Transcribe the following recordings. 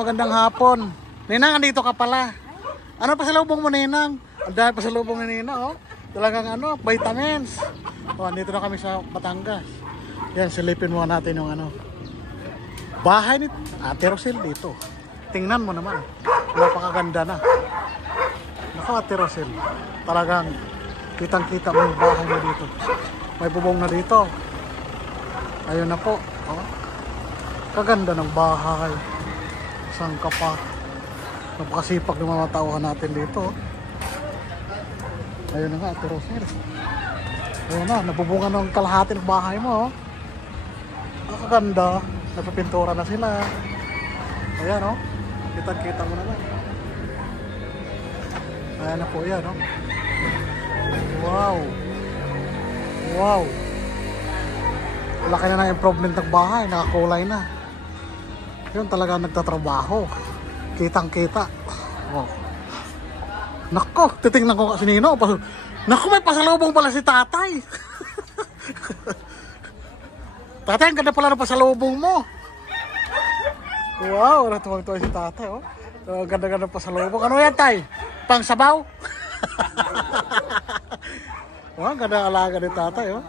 Magandang hapon. Ninang, andito ka pala. Ano pa sa lubong mo, Ninang? Ang dahil pa sa lubong ni Ninang, oh. Talagang ano, vitamins. Oh, andito na kami sa Batangas. Yan, silipin mo natin yung ano. Bahay ni Ate Rosel dito. Tingnan mo naman. Napakaganda na. Naku, Ate Rosel. Talagang kitang-kita mo yung bahay mo dito. May bubong na dito. Ayun na po. Oh. Kaganda ng bahay. Saan ka pa? Napakasipag ng mga tauhan natin dito. Ayun na nga, Ate Rosel. Ayun na, nabubungan ng kalahati ng bahay mo. Ang kaganda. Nagpapintura na sila. Ayan, oh. Kita-kita mo naman. Ayan na po yan, oh. Wow. Wow. Laki na ng improvement ng bahay. Nakakulay na. Yun talaga nagtatrabaho. Kitang-kita. Oh. Nako, titingnan ko kasi Nino. Nako, may pasalubong pala si tatay. Tatay, ang ganda pala ng pasalubong mo. Wow, natuwang-tuwa si tatay. Oh. Ang ganda-ganda ng pasalubong. Ano yan, tay? Pang sabaw? Oh, ang ganda alaga ni tatay. Oh.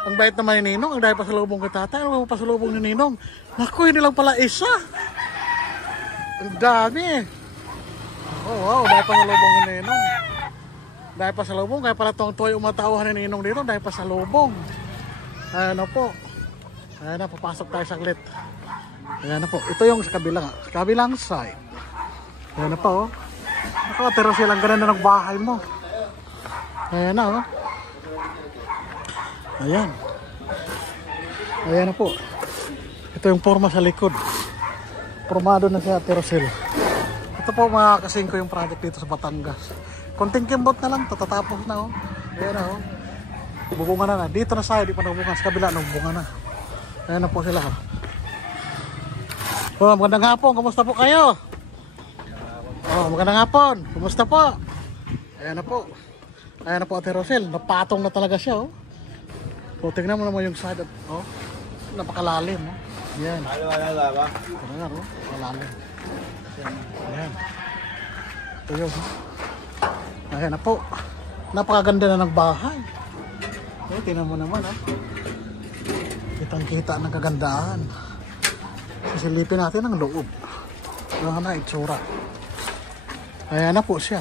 Ang bait naman ni Ninong. Ang dahil pasalubong kay tatay. Ano ba pasalubong ni Ninong? Naku, hindi lang pala isa. Ang dami eh. Oh, wow, dahil pasalubong ni Ninong. Dahil pasalubong, kaya pala tuwang-tuwa yung matauhan ni Ninong dito. Dahil pasalubong. Ayan na po. Ayan na, papasok tayo saglit. Ayan na po. Ito yung sa kabilang side. Ayan na po, oh. Naku, Ate Rosel, ang ganda ng bahay mo. Ayan na, oh. Ayan. Ayan na po. Ito yung forma sa likod. Formado na si Ate Rosel. Ito po mga kasing ko yung project dito sa Batangas. Konting kimbot na lang. Tatatapos na, oh. Ayan na, oh. Bubunga na. Dito na sa'yo. Di pa nabubunga. Sa kabila, nabubunga na. Ayan na po sila, oh. Oh, magandang hapon. Kumusta po kayo? Oh, magandang hapon. Kumusta po? Ayan na po. Ayan na po, Ate Rosel. Napatong na talaga siya, oh. So, tingnan mo naman yung side. Oh, napakalalim, oh. Yan. Ano ba? Ayan, oh. Malalim. Ayan. Ito yun, oh. Ayan na po. Napakaganda na ng bahay. Oh, tingnan mo naman, oh. Kitang-kita ng kagandaan. Sisilipin natin ang loob. Ano na, itsura. Ayan na po siya.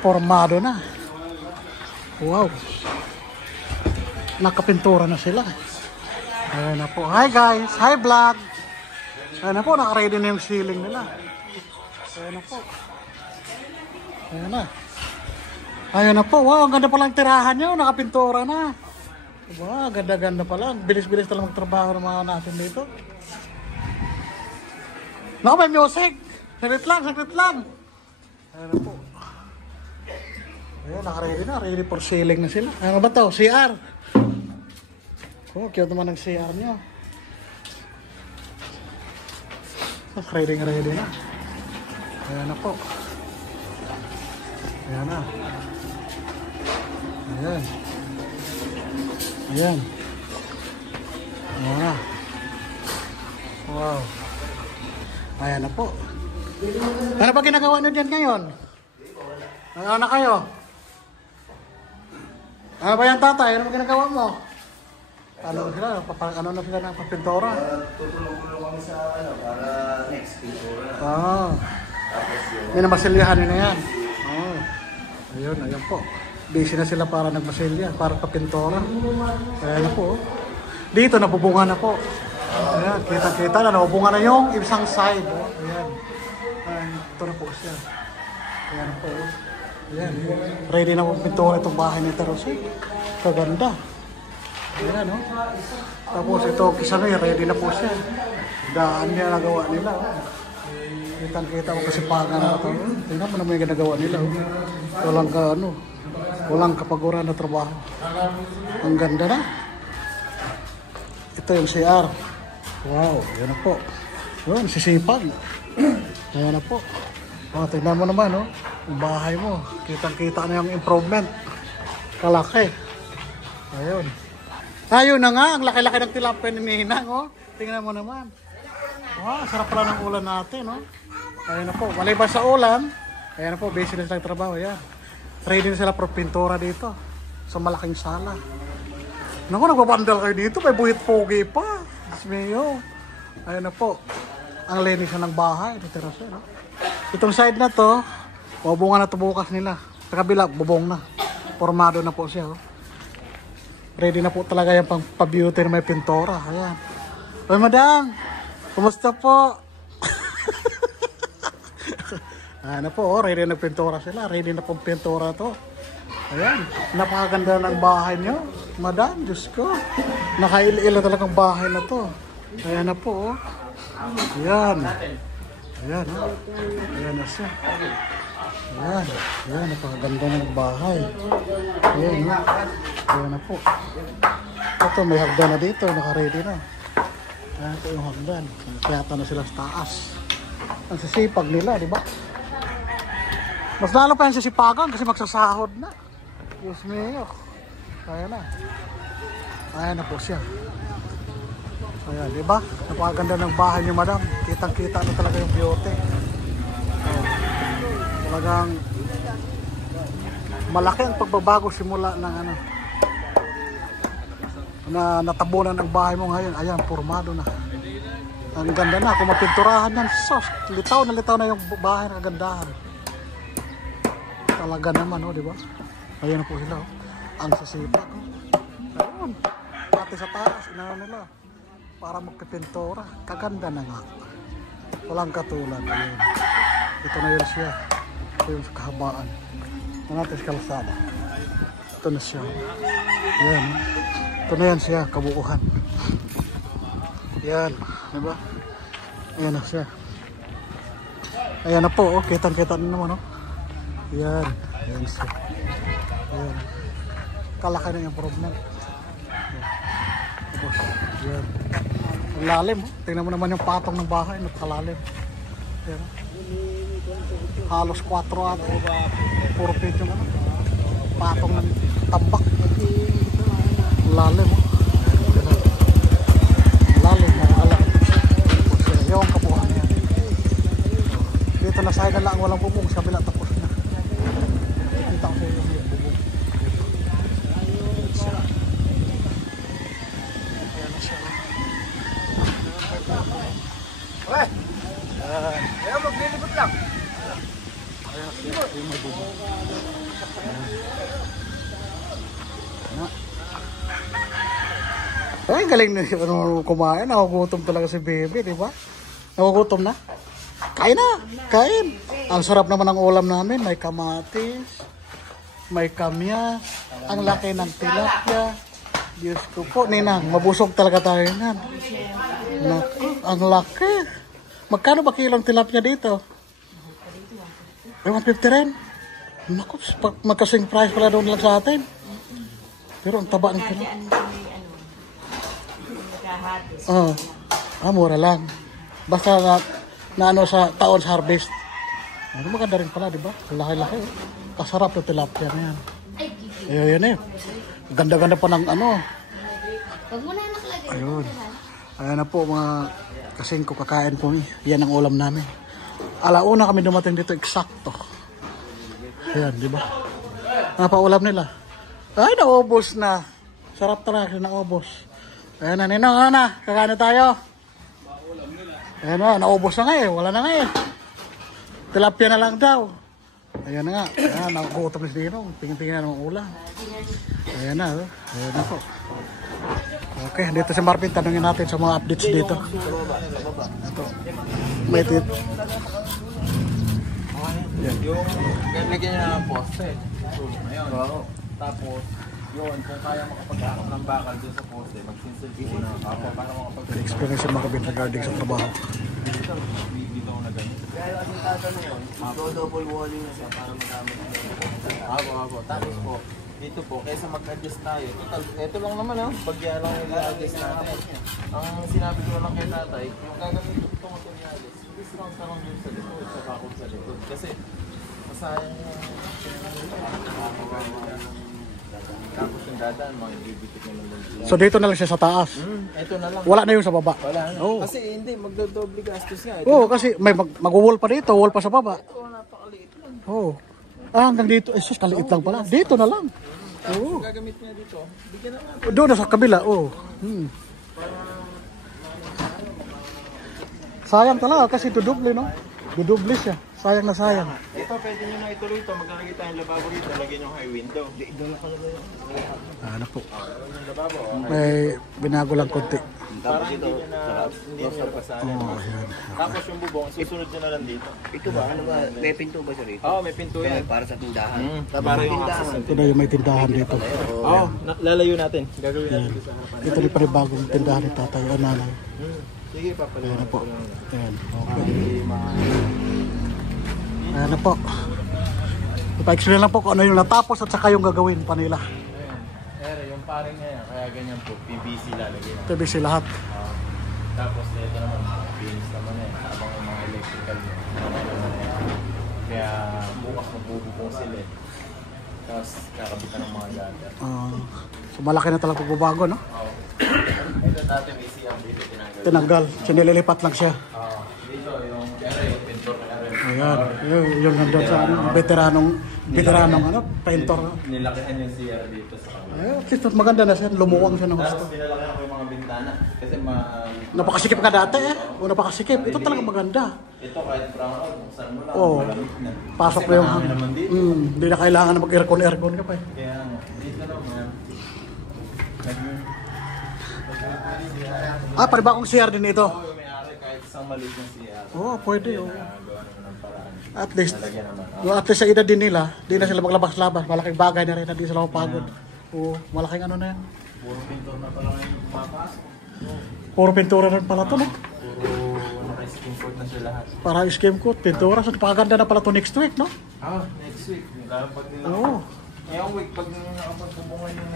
Formado na. Wow. Nakapintura na sila. Ayan na po. Hi guys. Hi vlog. Ayan na po. Nakaready na yung ceiling nila. Ayan na po. Ayan na. Ayan na po. Wow. Ang ganda pala ang tirahan nyo. Nakapintura na. Diba? Ganda-ganda pala. Bilis-bilis talang magtrabaho ng mga natin dito. Naku, may music. Saglit lang. Saglit lang. Ayan na po. Ayan, naka-ready na. Ready for ceiling na sila. Ano ba to? CR. Oh, cute naman ng CR niya. Ready na. Ayan na po. Ayan na. Ayan. Ayan. Ayan na. Wow. Ayan na po. Ano ba ginagawa nyo dyan ngayon? Ano na kayo? Ano ba yan, tatay? Ano ba ginagawa mo? Ano sila? Ano na sila ng papintora? Tutulong-tulong kami sa ano, para next pintura. Ah. Tapos yung... May namasilyahan na yan. Oh. Ayun, ayun po. Busy na sila para nagmasilya, para papintora. Ayan na po. Dito, nabubunga na po. Ayan, kita-kita na. Nabubunga na yung isang side. Oh. Ayan. Ayan, ito na po siya. Ayan po. Ayan. Ready na po pintura itong bahay ni Rosel. Kaganda. Ayan, no? Tapos ito, kisanoy, ready na po siya. Daan niya nagawa nila. Oh. Kitang-kita ko kasi paga na ito. Tingnan mo naman yung ginagawa nila. Oh. Walang ka, ano, walang kapaguran na trabaho. Ang ganda na. Ito yung CR. Wow, yan na po. Yun, sisipag. Ayan na po. Oh, tingnan mo naman, oh. Yung bahay mo. Kitang-kita na yung improvement. Kalaki. Ayun. Ayun na nga, ang laki-laki ng tilapia ni Ninang, oh. Tingnan mo naman. Wow, sarap pala ng ulan natin, no? Ayan na po, maliban sa ulan, ayan na po, busy na silang trabaho, ayan. Ready na sila for pintura dito, sa malaking sala. Naku, nagbabandal kayo dito, may buhit pogi pa. Dismayo. Ayan na po, ang linis na ng bahay, natira siya, no? Itong side na to, bubungan na to bukas nila. Sa kabila, bubong na. Formado na po siya, oh. Ready na po talaga yung pang pa-beauty na may pintura, ayan. Oy, madam, kumusta po? Ano po, oh, ready na pintura sila. Ready na pong pintura to. Ayan, napakaganda ng bahay nyo. Madam, Diyos ko. Nakail-ila talagang bahay na to. Ayan na po, oh. Ayan. Ayan, oh. Ayan na siya. Ayan. Ayan, napakaganda na ng bahay. Ayan, oh. Ayan na po. Ito, may hagdan na dito. Naka-ready na. Ayan po yung hagdan. Kayata na sila sa taas. Ang sisipag nila, di ba? Mas lalo pa yung sisipagan kasi magsasahod na. Diyos mio. Ayan na. Ayan na po siya. Ayan, di ba? Napakaganda ng bahay niyo, madam. Kitang-kita na talaga yung beauty. Ayan. Talagang malaki ang pagbabago simula ng ano na natabunan ang bahay mo ngayon. Ayan, formado na. Ang ganda na. Kung mapinturahan yan, sos, litaw na yung bahay na kagandahan. Talaga naman, oh, di ba? Ayan na po sila, oh. Ang sasipag, oh. Ayun. Pati sa taas, inaano nila. Para magpipintura. Kaganda na nga. Walang katulad. Ayun. Ito na yun siya. Ito yung kahabaan. Ito natin sa kalsada. Ito na siya. Ayan. Ito na yan siya, kabuuhan. Ayan. Diba? Ayan na siya. Ayan na po, oh. Kitang-kita na naman, oh. Ayan. Ayan siya. Ayan. Kalaki na yung improvement. Tapos, ayan. Ang lalim, oh. Tingnan mo naman yung patong ng bahay. Napakalalim. Ayan. Halos 4 at 4 feet yung ano. Patong ng tambak. Ang lalim, oh. Lalim, nakakalam. Yung kabuhan yan. Dito na side na lang walang bubong, sa kabila tapos na. Kita ko sa iyo yung bubong. Ayan na siya. Uy! Ayaw, maglilipot lang. Ayan na siya, yung may bubong. Ay, galing na siya kumain. Nakugutom talaga si Bebe, di ba? Nakugutom na? Kain na! Kain! Ang sarap naman ng ulam namin. May kamatis, may kamyas, ang laki ng tilapia. Diyos ko po, Ninang, mabusog talaga tayo nan. Naku, ang laki. Magkano ba kilong tilapia dito? 150 rin. Naku, magkasing price pala doon lang sa atin. Pero ang taba ng tilapia. Mura lang. Basta na ano sa taon sa harvest. Ano maganda rin pala, di ba? Laki-laki. Kasarap yung tilapia na yan. Ayun eh. Ganda-ganda pa ng ano. Ayun. Ayan na po mga kasing ko kakain po. Yan ang ulam namin. Alauna kami dumating dito eksakto. Ayan, di ba? Napaulam nila. Ay, naubos na. Sarap talaga naubos. Ayan na, Ninong, na. Kakain na tayo. Ayan na, naubos na nga eh. Wala na nga eh. Tilapia na lang daw. Ayan na nga. Ayan, nakukutom si Ninong. Tingin-tingin na ng ulam. Ayan na, oh. Ayan na po. Okay, dito si Marvin. Tanungin natin sa mga updates dito. Ito. May tip. Yung ganyan niya ng poste. Ayun. Tapos, yun, kung kaya makapag-akap ng bakal doon sa poste, magsinsilpi ko na ako para makapag-akap. Experience si Marvin regarding sa trabaho. Dito na ganyan. Kaya yung tata na yun, double walling na siya para magamit na yun. Ako. Tapos po, dito po, kaysa mag-adjust tayo. Total, ito lang naman bagya lang yung i-adjust natin. Ang sinabi ko lang kay tatay, yung gagamitin ko materials, discount na lang yun sa likod, sa bakod sa likod. Kasi, masayang yung Tapos yung dadaan, mga ibibitik na lang doon. So dito na lang siya sa taas. Ito na lang. Wala na yung sa baba. Wala na. Oo. Kasi hindi, magdodoble gastos nga. Oo, kasi may mag-wall pa dito, wall pa sa baba. Ito, napakaliit lang. Oo. Hanggang dito. Sus, kaliit lang pala. Dito na lang. Oo. Gagamit niya dito. Bigyan na natin. Doon na sa kabila, oo. Sayang talaga kasi dudoble, no? Dudoble siya. Sayang na sayang. Ito, pwede nyo na ituloy ito. Maglalagay tayong lababo rito. Lagyan yung high window. Doon ako lagay. Ano po? Yung lababo. May binago lang konti. Tapos dito, hindi nyo napasahan. Oo, ayan. Tapos yung bubong, susunod nyo na lang dito. Ito ba? Ano ba? May pinto ba siya rito? Oo, may pinto yan. Para sa tindahan. Para yung access. Ito na yung may tindahan dito. Oo, lalayo natin. Gagawin natin dito sa harapan. Ito rin pa rin bagong tindahan ni tatay o nanay. Sige, papalayo. Ayan na po. Ayan, okay. Ayan na po. Ipa-explain lang po kung ano yung natapos at saka yung gagawin pa nila. Yung paring niya yan, kaya ganyan po, PVC lalagyan. PVC lahat. Tapos ito naman, mga pins naman eh, habang yung mga electrical naman eh. Kaya bukas magbubukong sila eh. Tapos kakabitan ng mga gata. So malaki na talaga pagbabago, no? Ito dati may siyang dito tinanggal. Tinanggal. Sinililipat lang siya. Dito yung pintor na rin. Ayan. Yung nandun sa veteranong ano, painter. Nilakihan yung CR dito sa Ayun, at least maganda na siya. Lumuwang siya ng gusto. Tapos pinalakihan ko yung mga bintana. Kasi Napakasikip ka dati eh. O napakasikip. Ito talaga maganda. ito kahit brown out, buksan mo lang, Oo. malamig na. Pasok Kasi na yung marami naman dito. Hindi na kailangan na mag-aircon ka pa eh. Kaya dito naman. Panibagong CR din ito. Oo, yung may-ari kahit isang maliit ng CR. Oo, pwede. Oh. Nagawa naman ng paraan. At least, Lagyan naman. at least sa edad din nila, di na sila maglabas-labas. Malaking bagay na rin, hindi sila mapagod. Oo, malaking ano na yan. Puro pintor na pala ngayon pumapasok. Puro pintura rin pala ito, no? Puro naka-skin coat na siya lahat. Para skim coat, pintura. So, napakaganda na pala ito next week, no? Next week. Dapat nila. Oo. Ngayong week, pag nakapagpubungan yun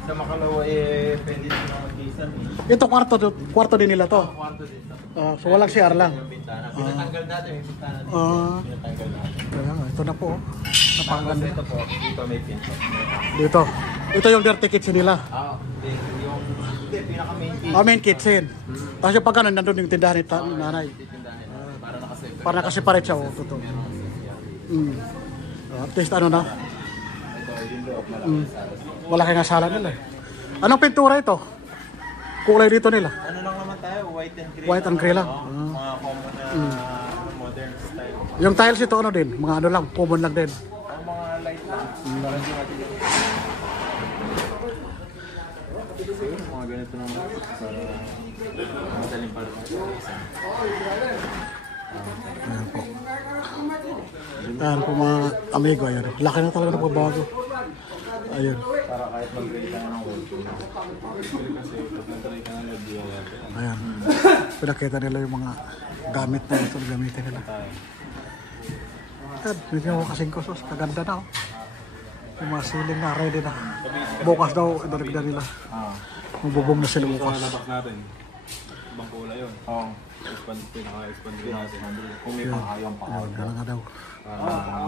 sa Makalawa, pwede nila mag-kisan Ito, kwarto din nila to. Kwarto dito. So, walang CR lang. Yung bintana. Pinatanggal natin yung bintana dito. Pinatanggal natin. Kaya nga, ito na po. Tapos Napakaganda. ito po, dito may pinto. Dito. Ito yung dirty kitchen nila. Hindi, pinaka-main key. Main kitchen. Tapos yung pag ganun, nandun yung tindahan ni nanay. Titindahan natin para nakaseparate. Para nakaseparate siya, oh, totoo. At least ano na, Ito, yung loob malaki sa alas. malaki nga sala nila eh. Anong pintura ito? Kulay dito nila. Ano lang naman tayo, white and gray. White and gray lang. Mga common na modern style. Yung tiles ito ano din, mga ano lang, common lang din. Ang mga light lang. Para hindi natin yung mga ganito naman. Para madaling para sa isa. Ayan po. Ayan po mga amigo, ayan. Laki na talaga ng pagbabago. Ayun. Para kahit mag-gray ka na ng wall. Kasi pag nag-gray ka na nag-DIY. Ayan. Pinakita nila yung mga gamit na ito, gamitin nila. Ayan, medyo ako kasing kusos. Kaganda na oh. Yung mga ceiling na, ready na. Bukas daw, idaragda nila. Magbubong na sila bukas. Labak natin. Ibang kulay yun. Oo. Pinaka-expand rin natin. Kung may pangayong pa. Ayun, gano'n nga daw.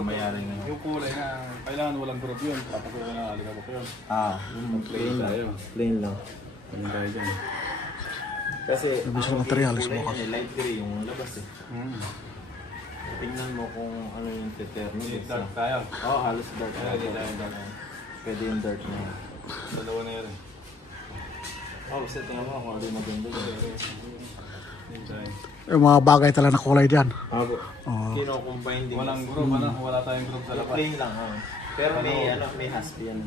Mayari na. Yung kulay na kailangan walang drop yun. Tapos wala na alikabok yun. Yung plain tayo. Plain lang. Ano tayo dyan? Kasi Labis ng materials kulay bukas. niya, light gray yung labas eh. Tingnan mo kung ano yung Dark determine. tayo. Oo, halos dark. Pwede tayo dark. Pwede yung dark na yun. Dalawa na yun. Basta tingnan mo kung ano yung maganda dyan. Yun tayo. Yung mga bagay talaga na kulay dyan. Abo. Oo. Kino-combine din. Walang group, wala tayong group sa labas. Plain lang. Pero may haspi yan.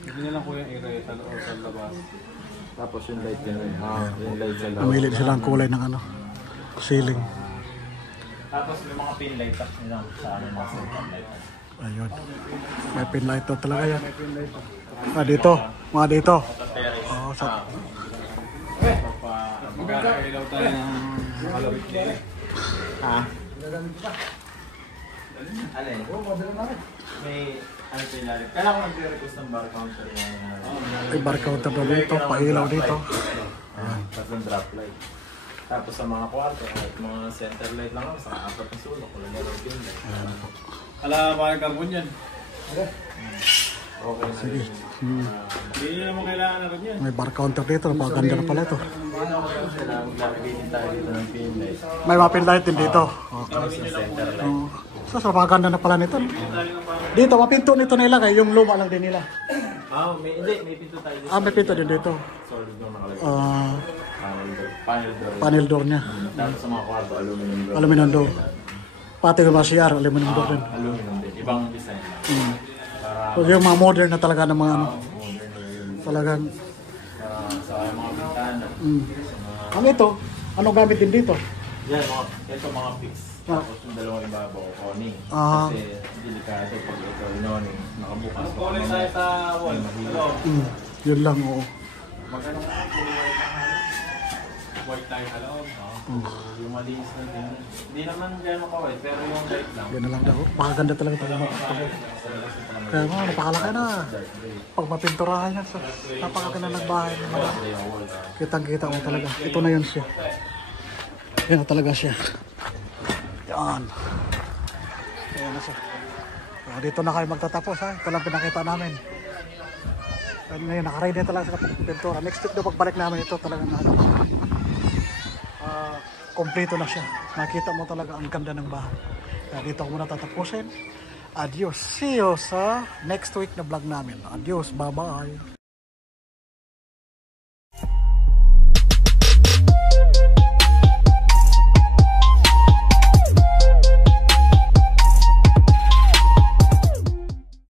Hindi nyo lang po yung i-rate sa loob sa labas. Tapos yung light yan. Yung light sa loob. Namili sila ang kulay ng ano, ceiling. Tapos may mga pin light nila sa mga center light. Ayun. May pin light to talaga yan. Dito. Mga dito. Oo, sa... Magkakailaw tayo ng malawit nila. Alin? May ano sa ilalim. Kailangan ko nag-request ng bar counter May bar counter na dito, pailaw dito. Tatlong drop light. Tapos sa mga kwarto, kahit mga center light lang ako, sa apat na sulok, wala na rin pin light. Ala, parang carbon yan. Okay. Sige. Hmm. Hindi nyo naman kailangan na rin yan. May bar counter dito. Napakaganda na pala ito. Yun ako yung sila. Maglalagay din tayo dito ng pin light. May mga pin light din dito. Okay. Tapos yung center light. So, napakaganda na pala nito. Dito, mapinto nito nila kaya yung luma lang din nila. May pinto tayo dito. May pinto din dito. Solid yung nakalagay. Panel door. Panel door niya. Tapos sa mga kwarto, aluminum door. Aluminum door. Pati yung mga CR, aluminum door din. Aluminum din. Ibang design. Para So, yung mga modern na talaga ng mga ano. modern na yun. Talagang, Sa mga bintana. ang ito, anong gamit din dito? Yan, ito mga fix. Ah. Tapos yung dalawang ibabaw, awning. Ah. Kasi delikado pag ito inawning. Nakabukas. Kunin tayo sa wall. Hello. Yun lang, oo. Magkano ka? White tayo sa loob. Yung malinis na din. Hindi naman gano'n ka-white, pero yung light lang. Yan na lang daw. Makaganda talaga ito. Kaya nga, napakalaki na. Pag mapinturahan yan, so, napakaganda ng bahay. Yung wall. Kitang-kita mo talaga. Ito na yun siya. Yan na talaga siya. Yan. Ayan na siya. So, dito na kayo magtatapos ha. Ito lang pinakita namin. And ngayon, nakaready na talaga sa pintura. Next week na pagbalik namin ito talagang kompleto na siya. Nakita mo talaga ang ganda ng bahay. Kaya dito ako muna tatapusin. Adios. See you sa next week na vlog namin. Adios. Bye-bye.